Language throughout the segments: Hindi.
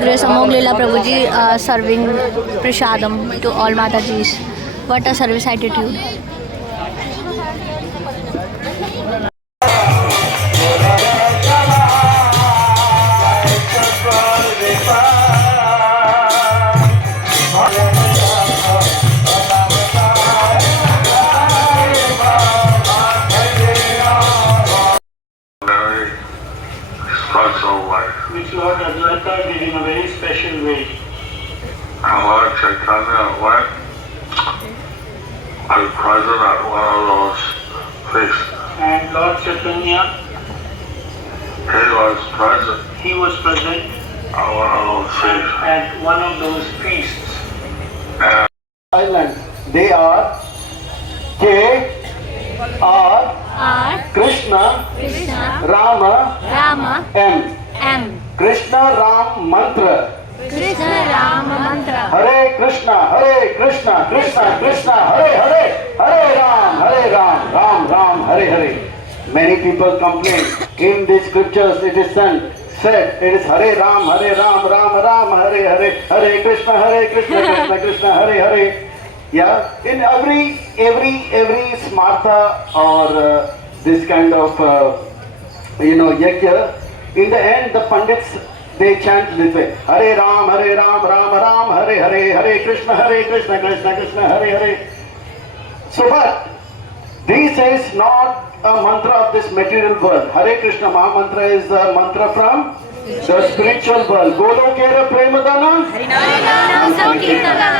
Grace Amog Leela Prabhuji serving Prashadam to all Matajis. What a service attitude. Special life. Which Lord Advaita did in a very special way. And Lord Chaitanya went, was present at one of those feasts. And Lord Chaitanya, he was present at one of those feasts. at one of those feasts. Island. They are K R Krishna Rama M. Krishna Ram Mantra. Hare Krishna, Krishna Krishna, Hare Ram, Ram, Hare. Many people complain. In the scriptures it is said it is Hare Ram, Ram, Hare Krishna, Krishna, Hare. Yeah, in every smartha or this kind of yajna, in the end the pandits they chant this way: Hare Ram, Ram, Hare Krishna, Krishna, Hare. So, but this is not a mantra of this material world. Hare Krishna Mahamantra is a mantra from the spiritual world. Golokera Premadana.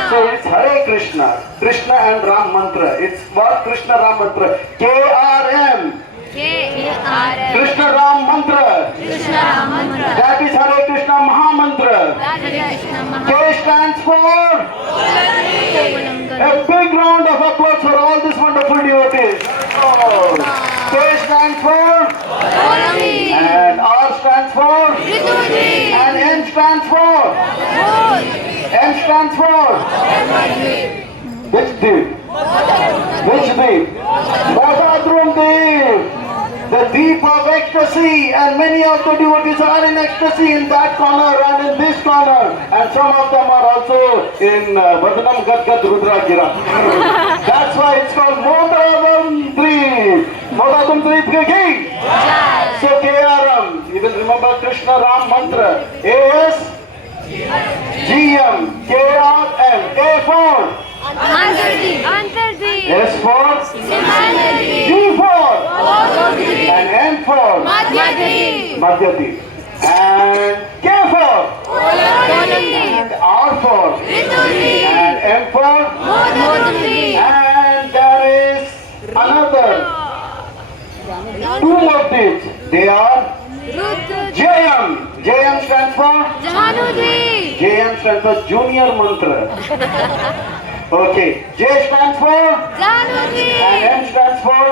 So it's Hare Krishna, Krishna and Ram mantra. It's what Krishna Ram mantra. KRM. Krishna Ram mantra. That is Hare Krishna Mahamantra. K stands for a big round of applause for all these wonderful devotees. Oh. K stands for and R stands for and N stands for M stands for which deep? Which deep? Bodhadrum deep. The deep of ecstasy, and many of the devotees are in ecstasy in that corner and in this corner, and some of them are also in Vadanam Gadgad Rudragira. That's why it's called Modadam Deep. Modadam Deep Gagi. So KRM, you will remember Krishna Ram mantra. AS GM KRM. A for S for G for and N for Madhyadi and K for and R for and M for and there is another two more digits. They are JM. JM stands for JM stands for Junior Mantra. Okay, J stands for and M stands for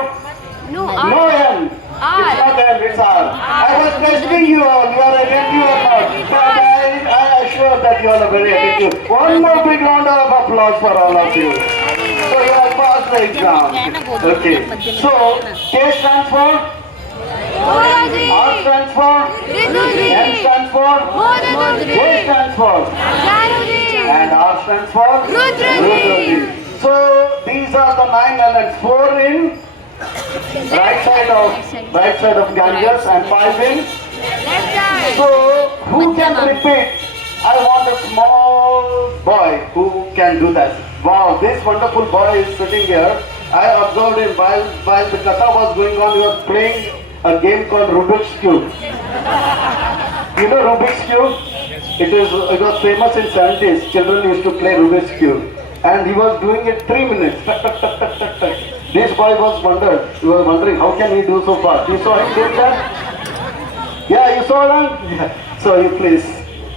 no M. It's not M, it's R. I was testing you all. You are attentive or not? But I assure that you all are very attentive. One more big round of applause for all of you. So you have passed the exam. Okay. So K stands for R stands for M stands for J stands for and R stands for Rudraji. So these are the 9 elements. 4 in right side of Ganges and 5 in. So who can repeat? I want a small boy who can do that. Wow, this wonderful boy is sitting here. I observed him while the katha was going on. He was playing a game called Rubik's Cube. You know Rubik's Cube? It was famous in 70s. Children used to play Rubik's Cube. And he was doing it 3 minutes. This boy was wondering how can he do so fast. You saw him doing that? Yeah, you saw that? Yeah. So you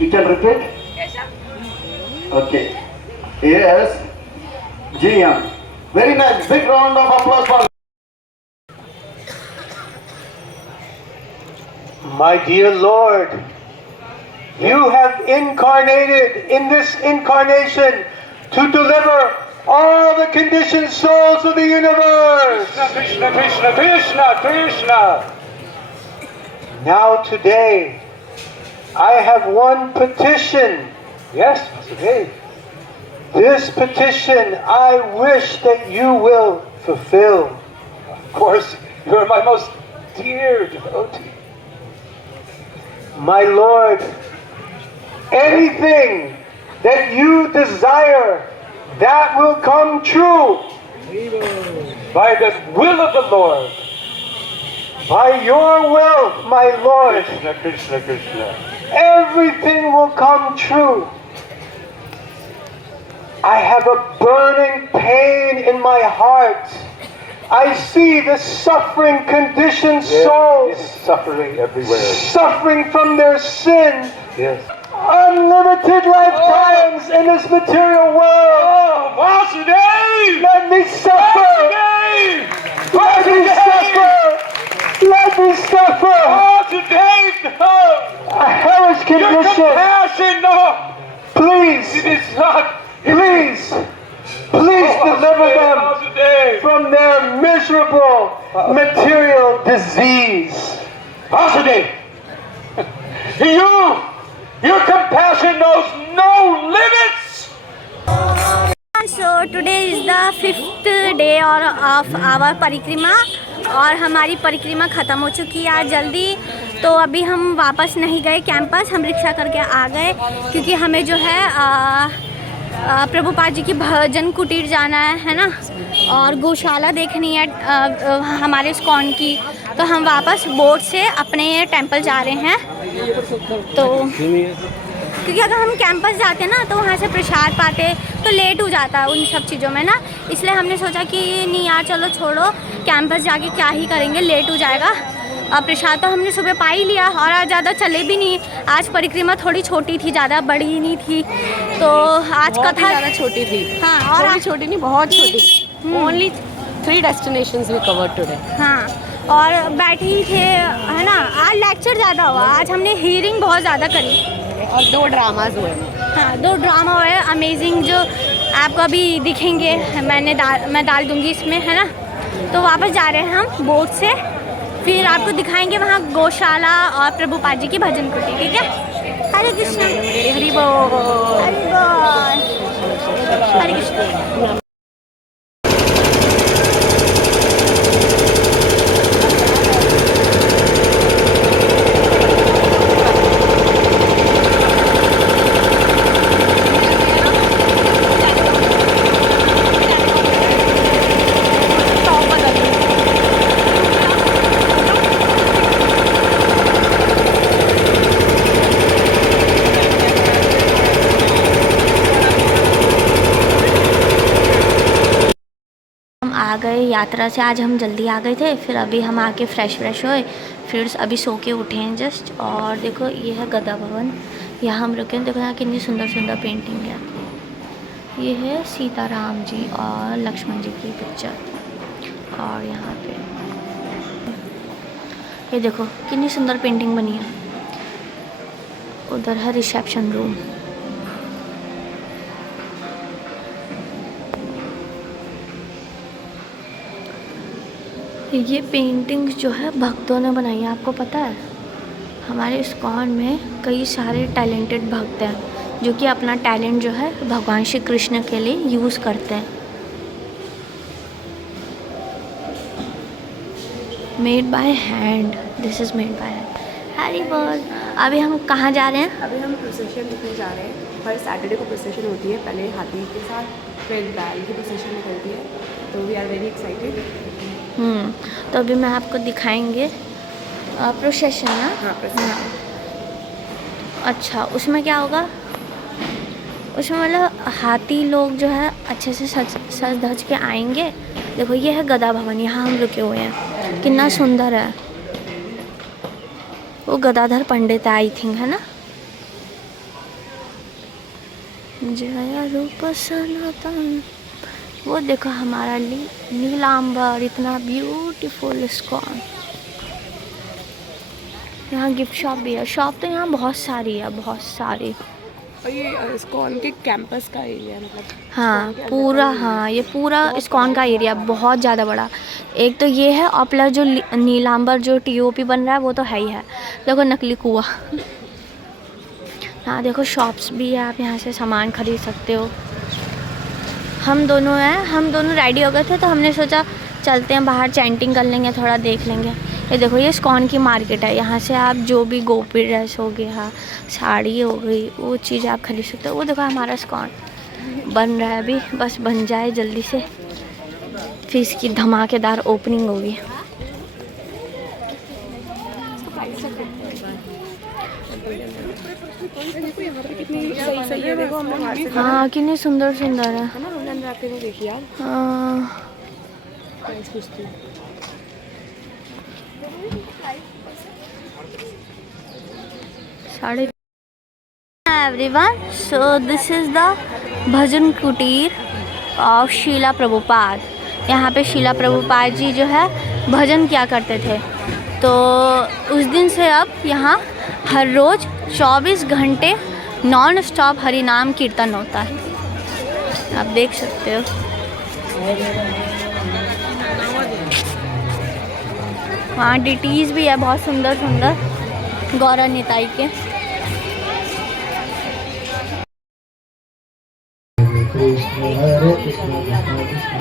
can repeat? Yes, sir. Okay. Yes. GM. Very nice. Big round of applause for. My dear Lord, you have incarnated in this incarnation to deliver all the conditioned souls of the universe. Krishna, Krishna, Krishna, Krishna. Now today, I have one petition. Yes, Pastor Dave. This petition I wish that you will fulfill. Of course, you're my most dear devotee. My Lord, anything that you desire, that will come true. By the will of the Lord. By your will, my Lord. Krishna, Krishna, Krishna. Everything will come true. I have a burning pain in my heart. I see the suffering conditioned souls. Suffering everywhere. Suffering from their sin. Yes. Unlimited lifetimes in this material world. Oh, Vasudev! Let me suffer. Let me suffer. Let me suffer. Vasudev, no! A hellish Your condition. compassion, no! Please, It is not. please, please deliver them Vasudev! from their miserable material disease. Vasudev! Your compassion knows no limits! So today is the 5th day of our परिक्रमा और हमारी परिक्रमा ख़त्म हो चुकी है आज जल्दी। तो अभी हम वापस नहीं गए कैंपस, हम रिक्शा करके आ गए क्योंकि हमें जो है प्रभुपाद जी की भजन कुटीर जाना है ना, और गौशाला देखनी है हमारे इस्कॉन की। तो हम वापस बोट से अपने टेंपल जा रहे हैं। तो क्योंकि अगर हम कैंपस जाते ना तो वहाँ से प्रसाद पाते तो लेट हो जाता है उन सब चीज़ों में ना, इसलिए हमने सोचा कि नहीं यार चलो छोड़ो, कैंपस जाके क्या ही करेंगे, लेट हो जाएगा। अब प्रसाद तो हमने सुबह पा ही लिया और आज ज़्यादा चले भी नहीं। आज परिक्रमा थोड़ी छोटी थी, ज़्यादा बड़ी नहीं थी। तो आज कथा ज़्यादा छोटी थी। हाँ, और और छोटी नहीं, बहुत छोटी। Only 3 destinations we covered today. हाँ, और बैठे ही थे है ना। आज लेक्चर ज़्यादा हुआ, आज हमने हीयरिंग बहुत ज़्यादा करी और 2 ड्रामाज हुए। हाँ, 2 ड्रामा हुए अमेजिंग, जो आपको अभी दिखेंगे। मैं डाल दूँगी इसमें, है ना। तो वापस जा रहे हैं हम बोट से, फिर आपको दिखाएंगे वहाँ गौशाला और प्रभुपाद जी की भजन कुटी, ठीक है। हरे कृष्ण, हरि बोल। हरि बोल, हरे कृष्ण। आ गए यात्रा से, आज हम जल्दी आ गए थे। फिर अभी हम आके फ्रेश हुए, फिर अभी सो के उठे हैं जस्ट। और देखो ये है गदा भवन, यहाँ हम रुके हैं। देखो यहाँ कितनी सुंदर सुंदर पेंटिंग है। ये है सीताराम जी और लक्ष्मण जी की पिक्चर। और यहाँ पे ये देखो कितनी सुंदर पेंटिंग बनी है। उधर है रिसेप्शन रूम। ये पेंटिंग्स जो है भक्तों ने बनाई है। आपको पता है हमारे इस्कॉन में कई सारे टैलेंटेड भक्त हैं जो कि अपना टैलेंट जो है भगवान श्री कृष्ण के लिए यूज़ करते हैं। Made by hand, this is made by hand. Hari बोल। अभी हम कहाँ जा रहे हैं? अभी हम प्रोसेशन देखने जा रहे हैं। हर सैटरडे को प्रोसेशन होती है, पहले हाथी के साथ, फिर बैल की प्रोसेशन निकलती है। तो वी आर वेरी एक्साइटेड। तो अभी मैं आपको दिखाएंगे प्रोसेशन ना। हाँ, प्रोसेशन। अच्छा, उसमें क्या होगा? उसमें मतलब हाथी लोग जो है अच्छे से सज धज के आएंगे। देखो ये है गदा भवन, यहाँ हम रुके हुए हैं। कितना सुंदर है। वो गदाधर पंडित आई थिंक, है ना। जय रूप सनातन। वो देखो हमारा नीलांबर, इतना ब्यूटीफुल इस्कॉन। यहाँ गिफ्ट शॉप भी है। शॉप तो यहाँ बहुत सारी है, बहुत सारी। और ये इस्कॉन के कैंपस का एरिया मतलब। हाँ पूरा, हाँ ये पूरा इस्कॉन का एरिया बहुत ज़्यादा बड़ा। एक तो ये है, और प्लस जो नीलांबर जो टीओपी बन रहा है वो तो है ही है। देखो नकली कुआं। यहाँ देखो शॉप्स भी है, आप यहाँ से सामान खरीद सकते हो। हम दोनों रेडी हो गए थे तो हमने सोचा चलते हैं बाहर, चैंटिंग कर लेंगे, थोड़ा देख लेंगे। ये देखो ये इस्कॉन की मार्केट है, यहाँ से आप जो भी गोपी ड्रेस हो गया, साड़ी हो गई, वो चीज़ आप खरीद सकते हो। वो देखो हमारा इस्कॉन बन रहा है अभी, बस बन जाए जल्दी से, फिर इसकी धमाकेदार ओपनिंग होगी। हाँ कितनी सुंदर सुंदर है ना, हमने अंदर आके नहीं देखी यार। हाँ साढ़े everyone, so this is the bhajan kutir of Sheila Prabhupada. यहाँ पे शीला प्रभुपाद जी जो है भजन किया करते थे। तो उस दिन से अब यहाँ हर रोज़ 24 घंटे नॉन स्टॉप हरि नाम कीर्तन होता है, आप देख सकते हो। वहाँ डिटीज़ भी है बहुत सुंदर सुंदर गौरा निताई के। कृष्ण हरे कृष्ण कृष्ण कृष्ण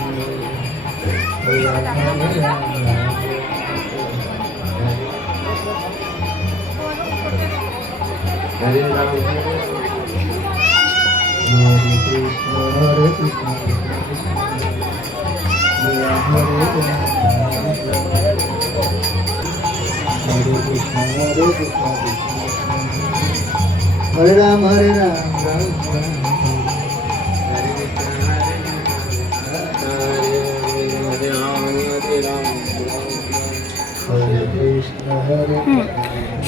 हरे राम हरे राम हरे कृष्ण हरे कृष्ण हरे राम हरे राम हरे Ram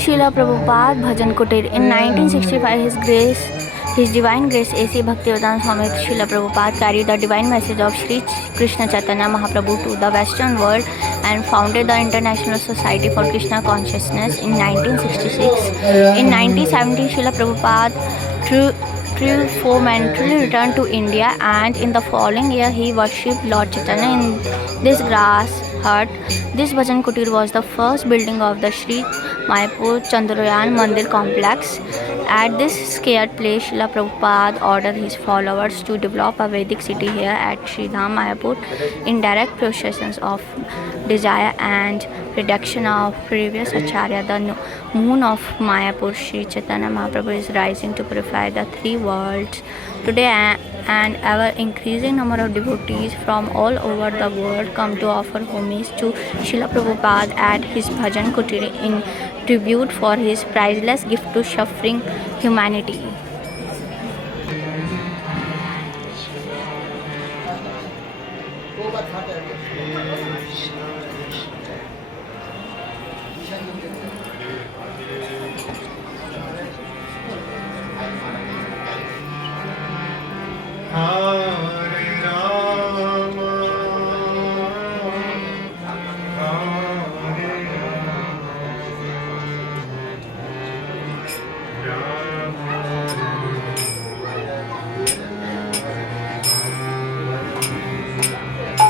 Srila Prabhupada Bhajan Kutir. In 1965, His Divine Grace A.C. Bhaktivedanta Swami Srila Prabhupada carried the divine message of Sri Krishna Chaitanya Mahaprabhu to the Western world and founded the International Society for Krishna Consciousness in 1966. In 1970, Srila Prabhupada triumphantly returned to India, and in the following year he worshipped Lord Chaitanya in this grass hut. This Bhajan Kutir was the first building of the Sri Mayapur Chandrayan Mandir complex. At this scared place, Srila Prabhupada ordered his followers to develop a Vedic city here at Sri Dham Mayapur in direct processions of desire and reduction of previous Acharya. The moon of Mayapur, Sri Chaitanya Mahaprabhu, is rising to purify the three worlds. Today, an ever-increasing number of devotees from all over the world come to offer homage to Srila Prabhupada at his Bhajan Kutir in tribute for his priceless gift to suffering humanity.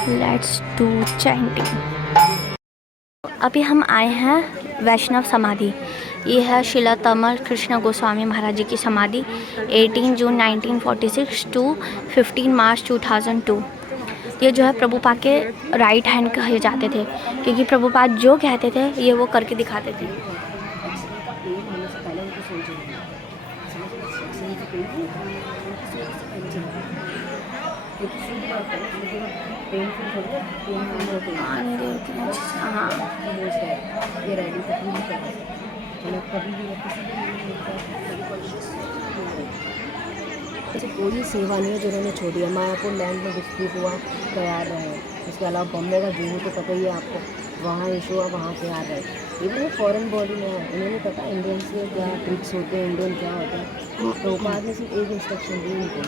Let's do chanting. अभी हम आए हैं वैष्णव समाधि। ये है शिला तमल कृष्ण गोस्वामी महाराज जी की समाधि, 18 जून 1946 टू 15 मार्च 2002। ये जो है प्रभुपाद के राइट हैंड कहे जाते थे, क्योंकि प्रभुपाद जो कहते थे ये वो करके दिखाते थे। हाँ ऐसे कोई सेवा नहीं है जो उन्होंने छोड़ी है। मायापुर लैंड में डिस्ट्रिक्ट हुआ तैयार रहे, उसके अलावा बॉम्बे का जूहू तो पता ही है आपको, वहाँ इशू हुआ वहाँ तैयार रहे। इवन वो फॉरेन बॉडी में है, उन्होंने पता इंडियन से क्या ट्रिक्स होते हैं, इंडियन क्या होता है। तो बाद में सिर्फ एक इंस्ट्रक्शन दी उनको,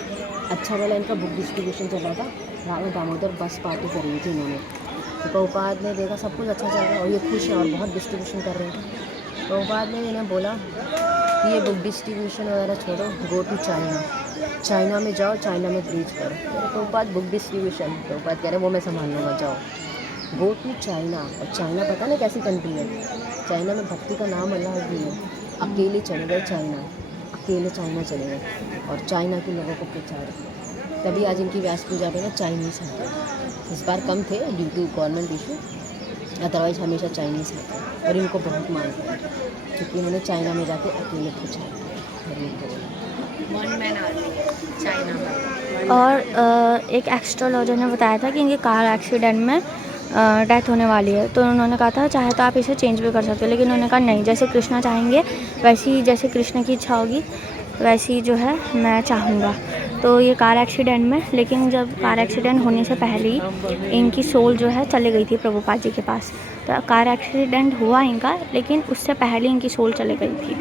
अच्छा वाला इनका बुक डिस्ट्रीब्यूशन चल रहा था, रामा दामोदर बस पार्टी कर रही थी इन्होंने। तो प्रभुपाद ने देखा सब कुछ अच्छा चल रहा है और ये खुश हैं और बहुत डिस्ट्रीब्यूशन कर रहे हैं। प्रभुपाद ने इन्हें बोला कि ये बुक डिस्ट्रीब्यूशन वगैरह छोड़ो, गो टू चाइना, चाइना में जाओ, चाइना में प्रीच करो। प्रभुपाद बुक डिस्ट्रीब्यूशन, प्रभुपाद कह रहे वो मैं संभाल लूँगा, जाओ गो टू चाइना। और चाइना पता ना कैसी कंट्री है, चाइना में भक्ति का नाम अल्लाह भी है। अकेले चले गए चाइना, अकेले चाइना चले गए और चाइना के लोगों को प्रचार, तभी आज इनकी व्यास पूजा पे ना चाइनीज़ आते हैं। इस बार कम थे due to government issue, otherwise हमेशा चाइनीज़ आते हैं और इनको बहुत मानते हैं क्योंकि इन्होंने चाइना में जाके अकेले प्रचार किया। और एक एस्ट्रोलॉजर ने बताया था कि इनके कार एक्सीडेंट में डेथ होने वाली है, तो उन्होंने कहा था चाहे तो आप इसे चेंज भी कर सकते हो, लेकिन उन्होंने कहा नहीं, जैसे कृष्णा चाहेंगे वैसी, जैसे कृष्ण की इच्छा होगी वैसी जो है मैं चाहूँगा। तो ये कार एक्सीडेंट में, लेकिन जब कार एक्सीडेंट होने से पहले ही इनकी सोल जो है चले गई थी प्रभुपाद जी के पास। तो कार एक्सीडेंट हुआ इनका, लेकिन उससे पहले इनकी सोल चले गई थी।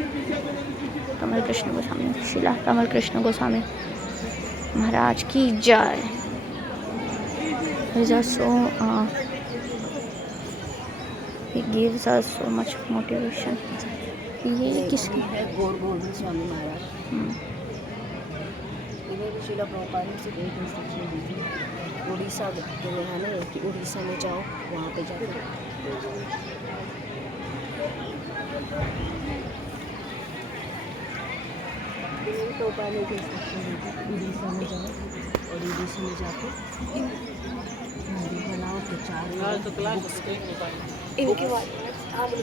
कमल कृष्ण गोस्वामी, शिला कमल कृष्ण गोस्वामी महाराज की जय। It gives us so much motivation. ये किसकी है? गौर गोविंद स्वामी महाराज। इन्हें भी शिला प्रभुपाद ने सिर्फ एक इंस्ट्रक्शन दी थी, उड़ीसा जो है ना कि उड़ीसा में जाओ, वहाँ पे जाओ। प्रभुपाद ने एक इंस्ट्रक्शन दी थी, उड़ीसा में जाओ और उड़ीसा में जाके मंदिर बनाओ, प्रचार, इनके बारे में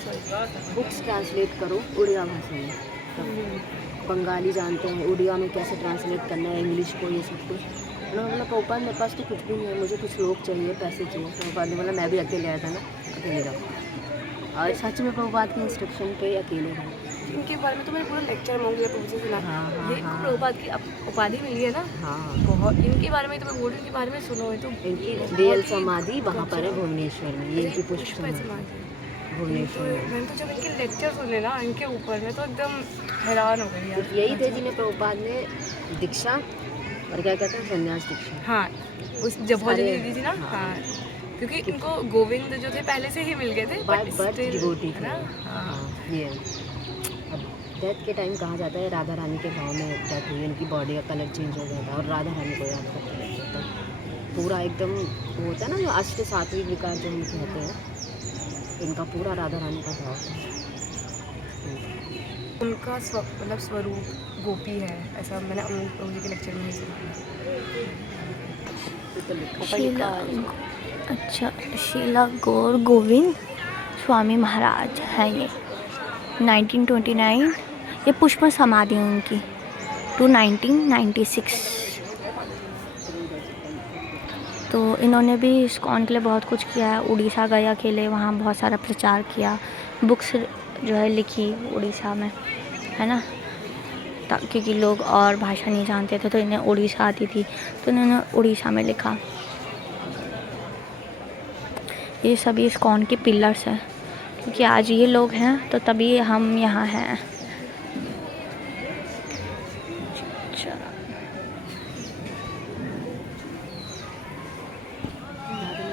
बुक्स ट्रांसलेट करो उड़िया भाषा में। बंगाली जानते हैं, उड़िया में कैसे ट्रांसलेट करना है, इंग्लिश को, ये सब कुछ। उन्होंने बोला प्रभुपाद मेरे पास तो कुछ भी नहीं है, मुझे कुछ लोग चाहिए, पैसे चाहिए। प्रभुपाद ने बोला मैं भी अकेले आया था ना, अकेले जाओ। और सच में प्रभुपाद के इंस्ट्रक्शन पे अकेले रहे। इनके बारे में तो मैंने पूरा लेक्चर मांग लिया प्रभु से सुना। ये प्रभुपाद की उपाधि मिली है ना। हाँ, बहुत इनके बारे में तो मैं बोल रही हूँ, इनके बारे में सुनो है तो इनकी रियल समाधि वहाँ पर है भुवनेश्वर में, ये इनकी पुष्प समाधि भुवनेश्वर में। मैंने तो जब इनके लेक्चर सुने ना इनके ऊपर, मैं तो एकदम हैरान हो गई यार। यही थे जिन्हें प्रभुपाद ने दीक्षा और क्या कहते हैं संन्यास दीक्षा। हाँ, उस जब भोजन दी थी ना। हाँ, क्योंकि इनको गोविंद जो थे पहले से ही मिल गए थे, बट डिवोटी थे। हाँ, ये डेथ के टाइम कहा जाता है राधा रानी के भाव में डेथ हुई, इनकी बॉडी का कलर चेंज हो गया था और राधा रानी को याद करते रहते थे। पूरा एकदम वो होता है ना जो अष्ट सात्विक विकार जो हम कहते हैं, इनका पूरा राधा रानी का भाव था। उनका मतलब स्वरूप गोपी है, ऐसा मैंने प्रभु जी के लेक्चर में ही सुना। शीला, अच्छा शीला गौर गोविंद स्वामी महाराज है ये। 1929 ये पुष्प समाधि उनकी टू 1996। तो इन्होंने भी इस्कॉन के लिए बहुत कुछ किया है। उड़ीसा गए अकेले, वहाँ बहुत सारा प्रचार किया, बुक्स जो है लिखी उड़ीसा में, है ना, क्योंकि लोग और भाषा नहीं जानते थे तो इन्हें उड़ीसा आती थी, तो इन्होंने उड़ीसा में लिखा। ये सभी इस्कॉन के पिलर्स हैं, क्योंकि आज ये लोग हैं तो तभी हम यहाँ हैं।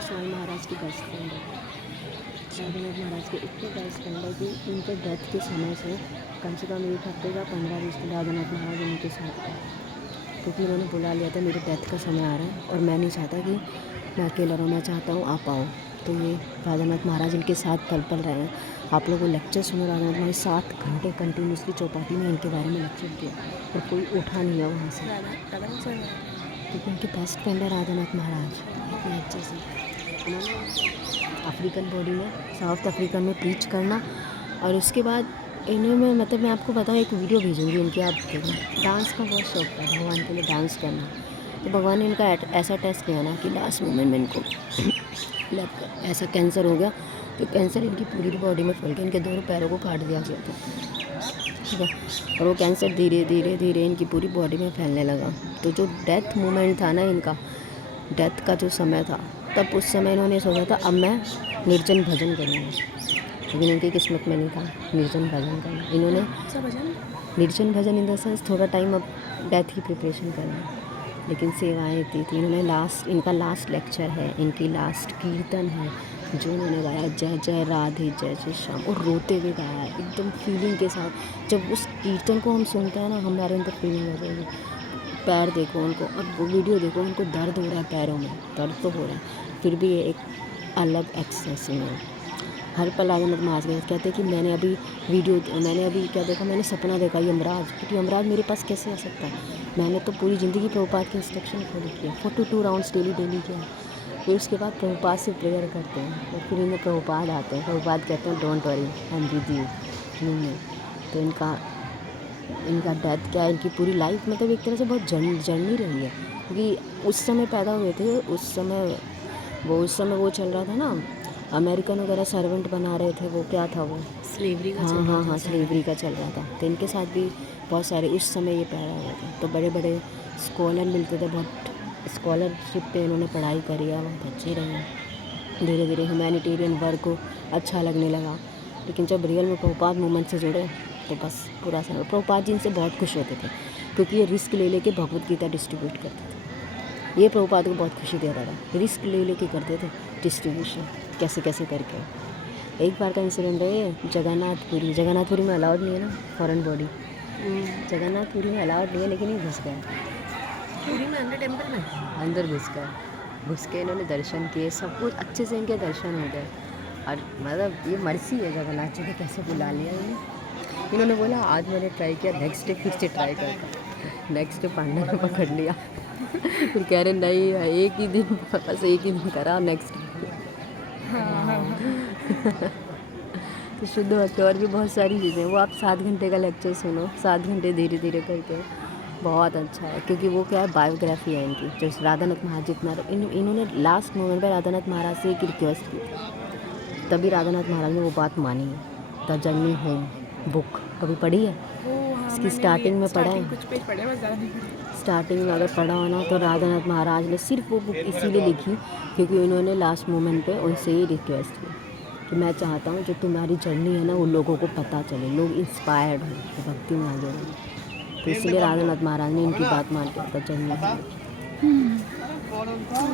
स्वामी महाराज की बेस्ट फ्रेंड है। राधानाथ महाराज के इतने बेस्ट फ्रेंड है कि उनके डेथ के समय से कम 1 हफ्ते का 15-20 दिन राधानाथ महाराज उनके साथ थे, क्योंकि उन्होंने बुला लिया था मेरे डेथ का समय आ रहा है और मैं नहीं चाहता कि मैं अकेला रहूँ, मैं चाहता हूँ आप आओ। तो ये राधानाथ महाराज इनके साथ पल पल रहे हैं। आप लोगों को लेक्चर सुनो, राधानाथ महाराज 7 घंटे कंटिन्यूसली चौपाटी में इनके बारे में लेक्चर दिया और कोई उठा नहीं है वहाँ से, क्योंकि उनके बेस्ट फ्रेंड है राधानाथ महाराज। इतने अच्छे से उन्होंने अफ्रीकन बॉडी में, साउथ अफ्रीका में प्रीच करना, और उसके बाद इन्हें मतलब मैं आपको बताऊँ, एक वीडियो भेजूँगी उनकी, आप देखना। डांस का बहुत शौक था भगवान के लिए, डांस करना। तो भगवान ने इनका ऐसा टेस्ट किया ना कि लास्ट मोमेंट में इनको ऐसा कैंसर हो गया, तो कैंसर इनकी पूरी बॉडी में फैल गया, इनके दोनों पैरों को काट दिया गया था, ठीक है। और वो कैंसर धीरे धीरे धीरे इनकी पूरी बॉडी में फैलने लगा। तो जो डेथ मोमेंट था ना इनका, डेथ का जो समय था, तब उस समय इन्होंने सोचा था अब मैं निर्जन भजन करूँगा, लेकिन इनकी किस्मत में नहीं था निर्जन भजन करना। इन्होंने निर्जन भजन इन द सेंस थोड़ा टाइम अब डेथ की प्रिपरेशन करना, लेकिन सेवाएं दी थी इन्होंने। इनका लास्ट लेक्चर है, इनकी लास्ट कीर्तन है जो उन्होंने गाया, जय जय राधे जय जय श्याम, और रोते हुए गाया एकदम फीलिंग के साथ। जब उस कीर्तन को हम सुनते हैं ना, हमारे अंदर फीलिंग हो जाएगी। पैर देखो उनको और वो वीडियो देखो, उनको दर्द हो रहा है, पैरों में दर्द तो हो रहा है, फिर भी ये एक अलग एक्सेस में हर पल राधानाथ महाराज के कहते हैं कि मैंने अभी क्या देखा, मैंने सपना देखा यमराज, क्योंकि यमराज मेरे पास कैसे आ सकता है। मैंने तो पूरी ज़िंदगी प्रभुपाद के इंस्ट्रक्शन फॉलो किया, 42 राउंड्स डेली किया। फिर उसके बाद प्रभुपाद से प्रेयर करते हैं और फिर इन्हें प्रभुपाद आते हैं। प्रभुपाद कहते हैं don't worry, I am with you. तो इनका डेथ क्या है, इनकी पूरी लाइफ मतलब एक तरह से बहुत जर्नी रही है, क्योंकि उस समय पैदा हुए थे, उस समय वो चल रहा था ना, अमेरिकन वगैरह सर्वेंट बना रहे थे, वो क्या था वो स्लेवरी का हाँ स्लेवरी का चल रहा था। तो इनके साथ भी बहुत सारे उस समय ये पैदा हुए थे। तो बड़े बड़े स्कॉलर मिलते थे, बहुत स्कॉलरशिप पे इन्होंने पढ़ाई करी है, बहुत अच्छी रही। धीरे धीरे ह्यूमैनिटेरियन वर्क को अच्छा लगने लगा, लेकिन जब रियल में प्रभुपाद मूवमेंट से जुड़े तो बस पूरा समय प्रभुपाद जी इनसे बहुत खुश होते थे, क्योंकि ये रिस्क ले लेके भगवत गीता डिस्ट्रीब्यूट करते थे। ये प्रभुपाद को बहुत खुशी देता था, रिस्क ले लेके करते थे डिस्ट्रीब्यूशन कैसे करके। एक बार का इंसिडेंट है जगन्नाथपुरी में अलाउड नहीं है ना फॉरेन बॉडी, जगन्नाथपुरी में अलाउड नहीं है, लेकिन ये घुस गए पूरी में अंदर टेम्पल में। अंदर घुस के इन्होंने दर्शन किए, सब कुछ अच्छे से इनके दर्शन हो गए। और मतलब ये मर्सी है जगन्नाथ जी को कैसे बुला लिया इन्होंने बोला आज मैंने ट्राई किया, नेक्स्ट डे फिर से ट्राई करता। नेक्स्ट डे पांडा ने पकड़ लिया फिर कह रहे नहीं एक ही दिन करा नेक्स्ट तो शुद्ध भक्ति और भी बहुत सारी चीज़ें, वो आप 7 घंटे का लेक्चर सुनो, 7 घंटे धीरे धीरे करके, बहुत अच्छा है। क्योंकि वो क्या है, बायोग्राफी है इनकी, जो राधानाथ महाराज जितना इन्होंने लास्ट मोमेंट पर राधानाथ महाराज से एक रिक्वेस्ट की, तभी राधानाथ महाराज ने वो बात मानी है। द जर्नी होम बुक कभी पढ़ी है? इसकी स्टार्टिंग में पढ़ा है, कुछ पेज पढ़े, बस ज़्यादा नहीं पढ़े। स्टार्टिंग में अगर पढ़ा हो ना तो राधानाथ महाराज ने सिर्फ वो बुक इसीलिए लिखी क्योंकि उन्होंने लास्ट मोमेंट पे उनसे ही रिक्वेस्ट की कि मैं चाहता हूँ जो तुम्हारी जर्नी है ना वो लोगों को पता चले, लोग इंस्पायर्ड हों, तो भक्ति में आगे बढ़ें। तो इसलिए राधानाथ महाराज ने इनकी बात मान के अपना जर्नी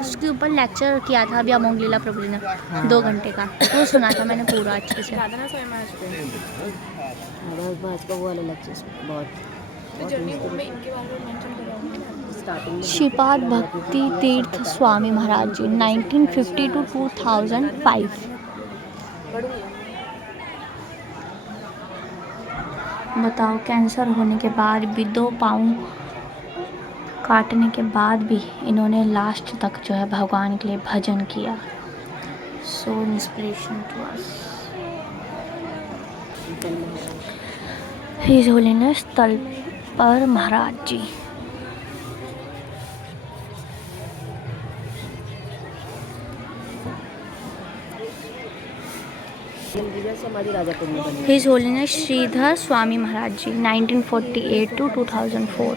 उसके ऊपर लेक्चर किया था अभी अमोघ लीला प्रभु जी ने 2 घंटे का, वो सुना था मैंने पूरा अच्छे से। राधानाथ स्वामी महाराज को राधानाथ महाराज का वो वाला लेक्चर बहुत जर्नी में इनके बारे में मेंशन करा हुआ है। स्टार्टिंग में श्रीपाद भक्ति तीर्थ स्वामी महाराज जी 1950 to 2005। बताओ, कैंसर होने के बाद भी 2 पाँव काटने के बाद भी इन्होंने लास्ट तक जो है भगवान के लिए भजन किया। So inspiration to us. His holiness Talpar Maharaj ji. समाधि राजापुर में बनी। His holiness Shridhar Swami Maharaj ji 1948 to 2004।